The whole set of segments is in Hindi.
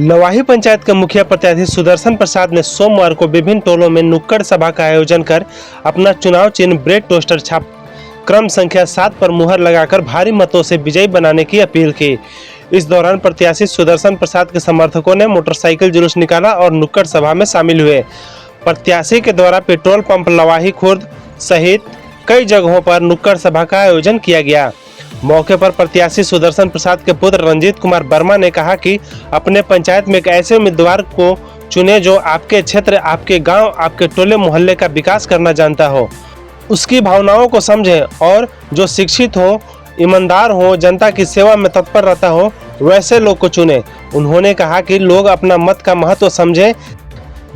लवाही पंचायत के मुखिया प्रत्याशी सुदर्शन प्रसाद ने सोमवार को विभिन्न टोलों में नुक्कड़ सभा का आयोजन कर अपना चुनाव चिन्ह ब्रेड टोस्टर छाप क्रम संख्या 7 पर मुहर लगाकर भारी मतों से विजयी बनाने की अपील की। इस दौरान प्रत्याशी सुदर्शन प्रसाद के समर्थकों ने मोटरसाइकिल जुलूस निकाला और नुक्कड़ सभा में शामिल हुए। प्रत्याशी के द्वारा पेट्रोल पंप लवाही खुर्द सहित कई जगहों पर नुक्कड़ सभा का आयोजन किया गया। मौके पर प्रत्याशी सुदर्शन प्रसाद के पुत्र रंजीत कुमार वर्मा ने कहा कि अपने पंचायत में एक ऐसे उम्मीदवार को चुने जो आपके क्षेत्र, आपके गांव, आपके टोले मोहल्ले का विकास करना जानता हो, उसकी भावनाओं को समझे और जो शिक्षित हो, ईमानदार हो, जनता की सेवा में तत्पर रहता हो, वैसे लोग को चुने। उन्होंने कहा कि लोग अपना मत का महत्व समझे,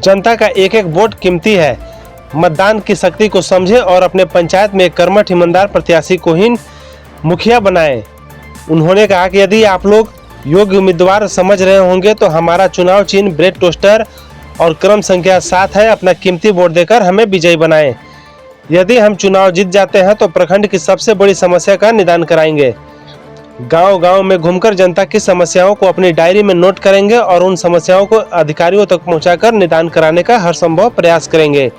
जनता का एक एक वोट कीमती है, मतदान की शक्ति को समझे और अपने पंचायत में एक कर्मठ ईमानदार प्रत्याशी को ही मुखिया बनाएं। उन्होंने कहा कि यदि आप लोग योग्य उम्मीदवार समझ रहे होंगे तो हमारा चुनाव चिन्ह ब्रेड टोस्टर और क्रम संख्या 7 है। अपना कीमती वोट देकर हमें विजयी बनाएं। यदि हम चुनाव जीत जाते हैं तो प्रखंड की सबसे बड़ी समस्या का निदान कराएंगे। गांव-गांव में घूमकर जनता की समस्याओं को अपनी डायरी में नोट करेंगे और उन समस्याओं को अधिकारियों तक पहुंचाकर निदान कराने का हर संभव प्रयास करेंगे।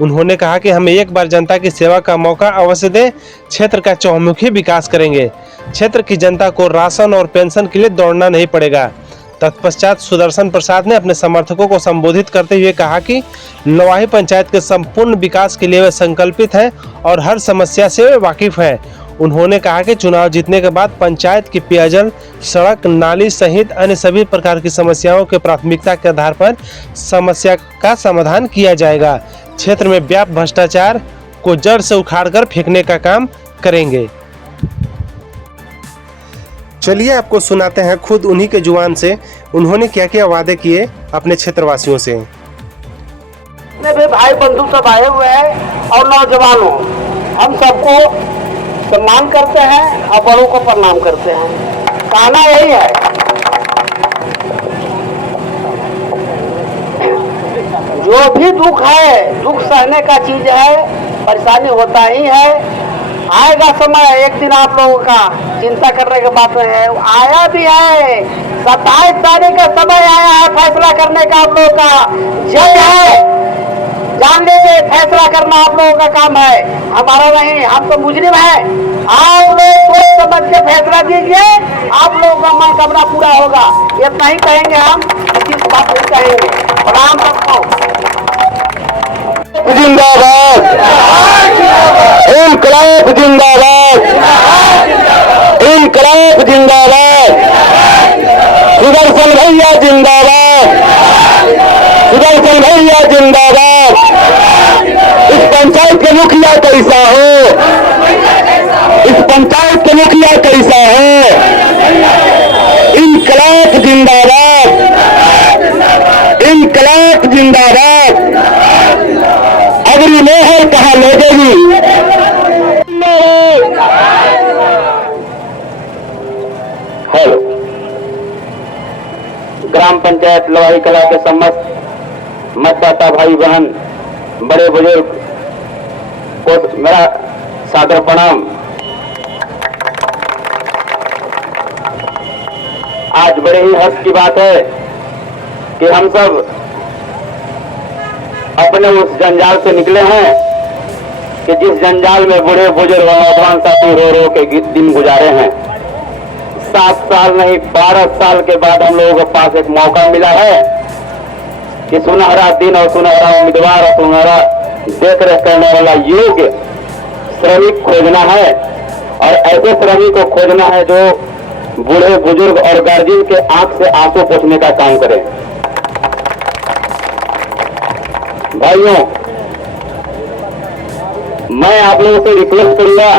उन्होंने कहा कि हमें एक बार जनता की सेवा का मौका अवश्य दें, क्षेत्र का चहुमुखी विकास करेंगे। क्षेत्र की जनता को राशन और पेंशन के लिए दौड़ना नहीं पड़ेगा। तत्पश्चात सुदर्शन प्रसाद ने अपने समर्थकों को संबोधित करते हुए कहा कि लवाही पंचायत के संपूर्ण विकास के लिए वे संकल्पित हैं और हर समस्या से वे वाकिफ हैं। उन्होंने कहा कि चुनाव जीतने के बाद पंचायत की पेयजल, सड़क, नाली सहित अन्य सभी प्रकार की समस्याओं के प्राथमिकता के आधार पर समस्या का समाधान किया जाएगा। क्षेत्र में व्याप्त भ्रष्टाचार को जड़ से उखाड़कर फेंकने का काम करेंगे। चलिए आपको सुनाते हैं खुद उन्हीं के जुबान से उन्होंने क्या क्या वादे किए अपने क्षेत्रवासियों से। भी भाई बंधु सब आए हुए हैं और नौजवानों, हम सबको सम्मान करते हैं और बड़ों को प्रणाम करते हैं। कहना यही है, जो भी दुख है, दुख सहने का चीज है, परेशानी होता ही है। आएगा समय, एक दिन आप लोगों का चिंता करने के बात है, आया भी है। 27 तारीख का समय आया है फैसला करने का। आप लोगों का जय है, जान लीजिए, फैसला करना आप लोगों का काम है, हमारा नहीं। हम तो मुजरिम है। आप लोग सोच समझ के फैसला दीजिए, आप लोगों का मनोकामना पूरा होगा। इतना ही कहेंगे, हम किस बात नहीं कहेंगे। प्रणाम सबको। जिंदाबाद, इनकलाब जिंदाबाद, इनकलाब जिंदाबाद, सुदर्शन भैया जिंदाबाद, सुदर्शन भैया जिंदाबाद। इस पंचायत के मुखिया कैसा हो, इस पंचायत के मुखिया कैसा है। इनकलाब जिंदाबाद, इनकलाब जिंदाबाद। अगली मोहर कहाँ ले गई। हेलो, ग्राम पंचायत लवाही कला के समस्त मतदाता भाई बहन, बड़े बुजुर्ग को मेरा सादर प्रणाम। आज बड़े ही हर्ष की बात है कि हम सब अपने उस जंजाल से निकले हैं कि जिस जंजाल में बूढ़े बुजुर्ग और नौजवान साथी रो रो के दिन गुजारे हैं। 7 साल नहीं, 12 साल के बाद हम लोगों के पास एक मौका मिला है कि सुनहरा दिन और सुनहरा उम्मीदवार और सुनहरा देख रेख करने वाला योग्य श्रमिक खोजना है। और ऐसे श्रमिक को खोजना है जो बूढ़े बुजुर्ग और गार्जियन के आंख से आंसू पोंछने का काम करे। भाइयों, मैं आप लोगों से रिक्वेस्ट करूंगा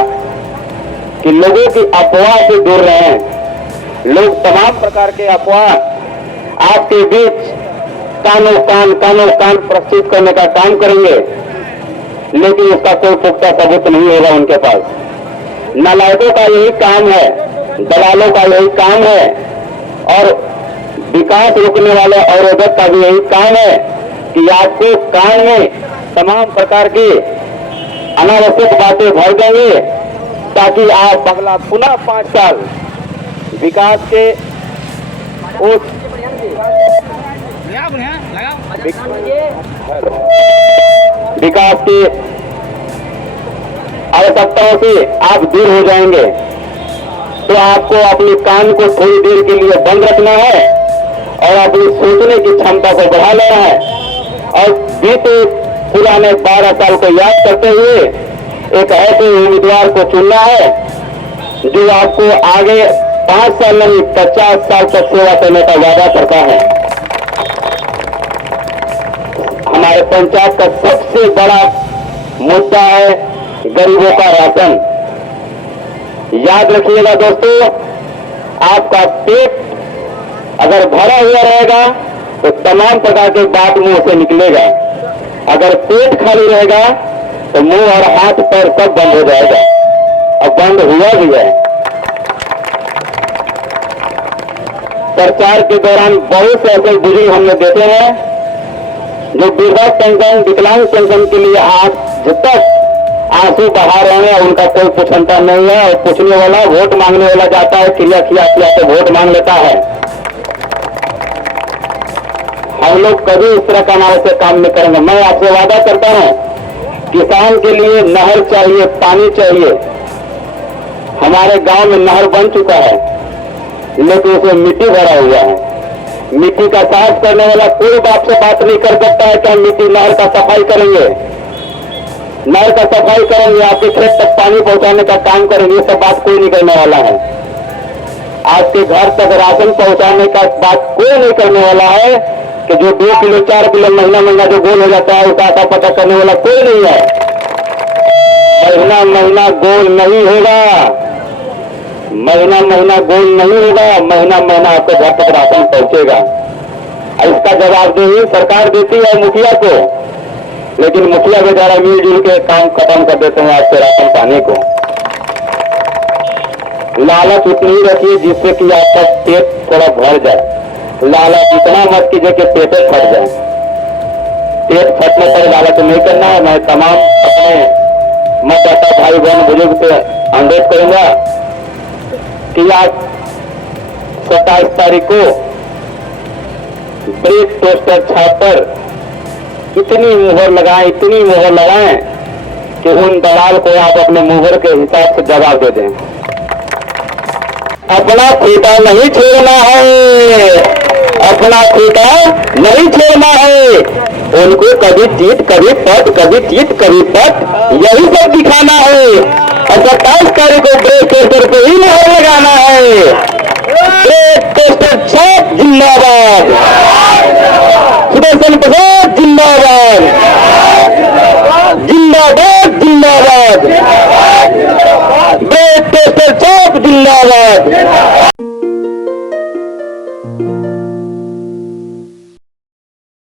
कि लोगों की अफवाह से दूर रहें। लोग तमाम प्रकार के अफवाह आपके बीच कानो कान प्रस्तुत करने का काम करेंगे, लेकिन उसका कोई पुख्ता सबूत नहीं होगा उनके पास। नालायकों का यही काम है, दलालों का यही काम है और विकास रोकने वाले अवरोधक का भी यही काम है कि आपको कान में तमाम प्रकार की अनावश्यक बातें भर देंगे ताकि आप अगला पुनः 5 साल विकास के उस विकास की आवश्यकताओं से आप दूर हो जाएंगे, तो आपको अपने कान को थोड़ी देर के लिए बंद रखना है और अपनी सोचने की क्षमता को बढ़ा लेना है और बीते पुराने 12 साल को याद करते हुए एक ऐसे उम्मीदवार को चुनना है जो आपको आगे 5 साल नहीं 50 साल तक सेवा करने का वादा करता है। हमारे पंचायत का सबसे बड़ा मुद्दा है गरीबों का राशन। याद रखिएगा दोस्तों, आपका पेट अगर भरा हुआ रहेगा तो तमाम प्रकार के बात मुंह से निकलेगा, अगर पेट खाली रहेगा तो मुंह और हाथ पैर सब बंद हो जाएगा और बंद हुआ भी है। प्रचार के दौरान बहुत से ऐसे बुजुर्ग हमने देखे हैं जो वृद्धा पेंशन विकलांग पेंशन के लिए आज जब तक आंसू बहा रहे हैं, उनका कोई पुछता नहीं है और पूछने वाला वोट मांगने वाला जाता है, क्रिया किया तो वोट मांग लेता है। हम लोग कभी इस तरह का नारे से काम नहीं करेंगे। मैं आपसे वादा करता हूं, किसान के लिए नहर चाहिए, पानी चाहिए। हमारे गांव में नहर बन चुका है लेकिन उसमें मिट्टी भरा हुआ है। मिट्टी का साफ करने वाला कोई बाप से बात नहीं कर सकता है कि हम मिट्टी नहर का सफाई करेंगे, नहर का सफाई करेंगे, आपके खेत तक पानी पहुंचाने का काम करेंगे, ये सब बात कोई नहीं करने वाला है। आपके घर तक राशन पहुंचाने का बात कोई नहीं करने वाला है कि जो 2 किलो 4 किलो महीना जो गोल हो जाता है उसका आता पता करने वाला कोई नहीं है। महीना गोल नहीं होगा, महीना गोल नहीं होगा, महीना आपके घर तक राशन पहुंचेगा। इसका जवाबदेही सरकार देती है मुखिया को, लेकिन मुखिया बेचारा मिलजुल के काम खत्म कर देते हैं आपके राशन पाने को। लालच उतनी ही रखिए जिससे कि आपका पेट थोड़ा भर जाए। लालच इतना मत कीजिए कि पेट फट जाए। पेट फटने पर लालच नहीं करना है। मैं तमाम अपने मतदाता भाई बहन बुजुर्ग से अनुरोध करूंगा कि आप 27 तारीख को ब्रेड टोस्टर छाप पर इतनी मुहर लगाएं कि उन दलाल को आप अपने मुहर के हिसाब से जवाब दे दें। अपना खूंटा नहीं छोड़ना है, अपना खूंटा नहीं छोड़ना है। उनको कभी चीट कभी पट, कभी चीट कभी पट, यही सब दिखाना है। और 27 तारीख को ब्रेड टोस्टर को ही मुहर लगाना है। ब्रेड टोस्टर छाप जिंदाबाद, सुदर्शन प्रसाद जिंदाबाद, जिंदाबाद जिंदाबाद, ब्रेड टोस्टर छाप जिंदाबाद।